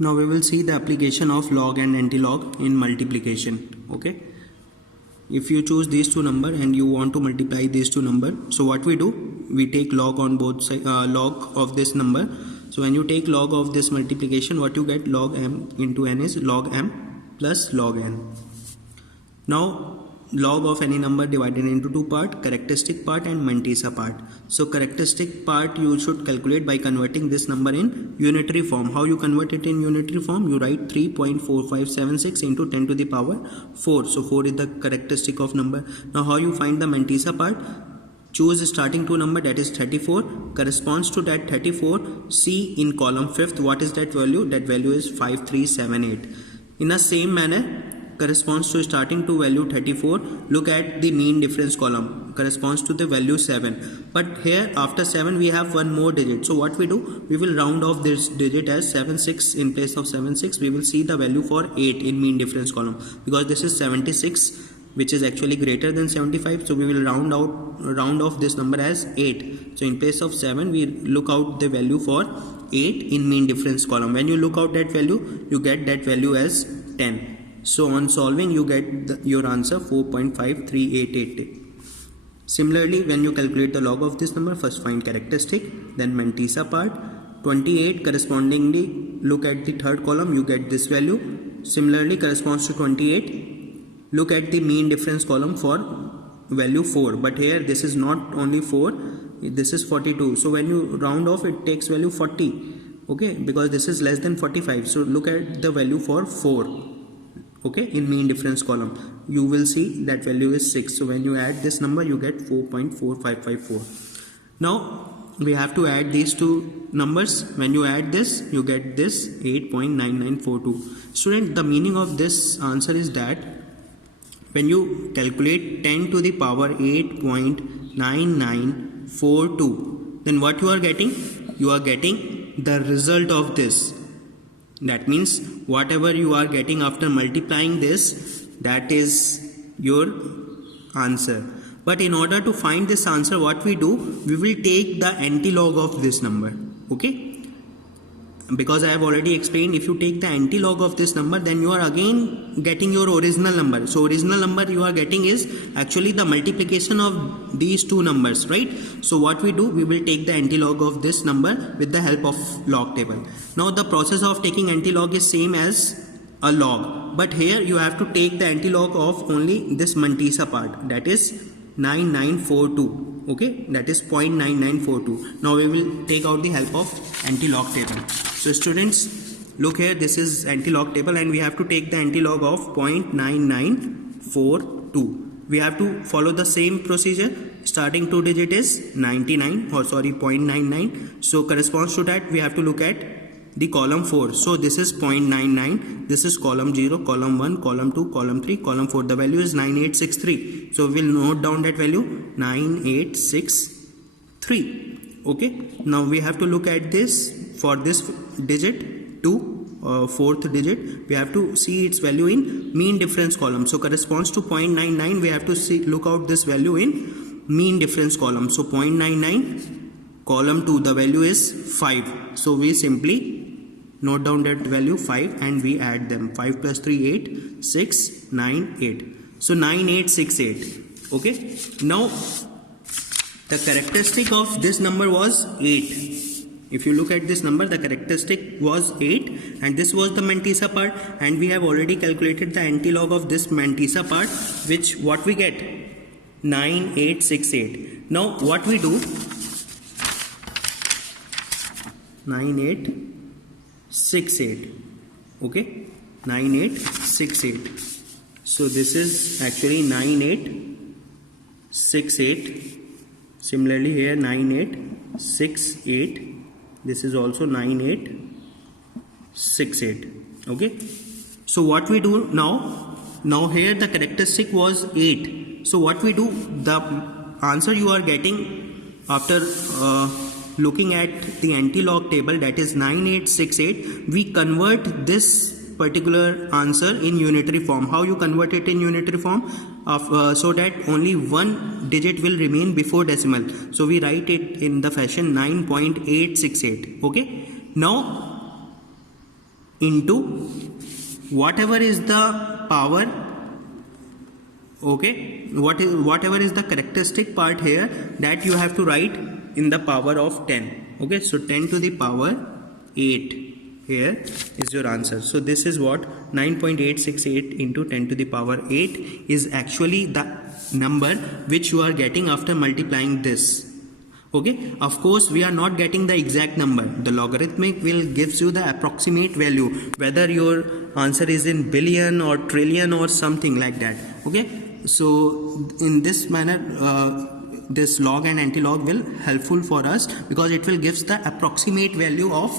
Now we will see the application of log and antilog in multiplication. Okay, if you choose these two number and you want to multiply these two number, so what we do, we take log on both sides, log of this number. So when you take log of this multiplication, what you get, log m into n is log m plus log n. Now log of any number divided into two part, characteristic part and mantissa part. So characteristic part you should calculate by converting this number in unitary form. How you convert it in unitary form? You write 3.4576 into 10 to the power 4. So 4 is the characteristic of number. Now how you find the mantissa part? Choose starting two number, that is 34, corresponds to that 34. See in column 5th what is that value? That value is 5378. In the same manner, corresponds to starting to value 34, look at the mean difference column, corresponds to the value 7. But here after 7 we have one more digit. So what we do, we will round off this digit as 76. In place of 76 we will see the value for 8 in mean difference column, because this is 76 which is actually greater than 75. So we will round off this number as 8. So in place of 7 we look out the value for 8 in mean difference column. When you look out that value, you get that value as 10. So on solving you get your answer 4.53888. Similarly, when you calculate the log of this number, first find characteristic, then mantissa part. 28 correspondingly look at the third column, you get this value. Similarly corresponds to 28. Look at the mean difference column for value 4. But here this is not only 4, this is 42. So when you round off it takes value 40. Okay, because this is less than 45. So look at the value for 4. Okay, in mean difference column you will see that value is 6. So when you add this number you get 4.4554. Now we have to add these two numbers. When you add this you get this 8.9942. Student, the meaning of this answer is that when you calculate 10 to the power 8.9942, then what you are getting? You are getting the result of this. That means whatever you are getting after multiplying this, that is your answer. But in order to find this answer, what we do, we will take the antilog of this number. Okay, because I have already explained, if you take the antilog of this number, then you are again getting your original number. So original number you are getting is actually the multiplication of these two numbers, right? So what we do, we will take the antilog of this number with the help of log table. Now the process of taking antilog is same as a log, but here you have to take the antilog of only this mantissa part, that is 9942. Okay, that is 0.9942. Now we will take out the help of antilog table. So students, look here, this is antilog table and we have to take the antilog of 0.9942. We have to follow the same procedure. Starting two digit is 99 or sorry 0.99. So corresponds to that we have to look at the column 4. So this is 0.99. This is column 0, column 1, column 2, column 3, column 4. The value is 9863. So we will note down that value 9863. Okay. Now we have to look at this for this digit to fourth digit. We have to see its value in mean difference column. So corresponds to 0.99. We have to look out this value in mean difference column. So 0.99 column 2, the value is 5. So we simply note down that value 5 and we add them. 5 plus 3 8, 6 9 8. So 9868. Okay. Now the characteristic of this number was 8. If you look at this number, the characteristic was 8 and this was the mantissa part, and we have already calculated the antilog of this mantissa part, which what we get, 9868. Now what we do, 9868. Okay, 9868. So this is actually 9868. Similarly here 9868. This is also 9868. Okay. So what we do now? Now here the characteristic was 8. So what we do? The answer you are getting after looking at the antilog table, that is 9868. We convert this particular answer in unitary form. How you convert it in unitary form? So that only one digit will remain before decimal. So we write it in the fashion 9.868. Okay. Now into whatever is the power, okay, whatever is the characteristic part here, that you have to write in the power of 10. Okay, so 10 to the power 8 here is your answer. So this is what 9.868 into 10 to the power 8 is actually the number which you are getting after multiplying this. Okay, of course we are not getting the exact number. The logarithmic will gives you the approximate value, whether your answer is in billion or trillion or something like that. Okay, so in this manner this log and anti-log will helpful for us, because it will gives the approximate value of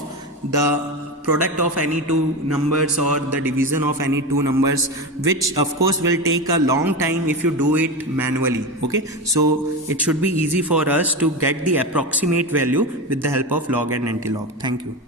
the product of any two numbers or the division of any two numbers, which of course will take a long time if you do it manually. Okay, so it should be easy for us to get the approximate value with the help of log and anti-log. Thank you.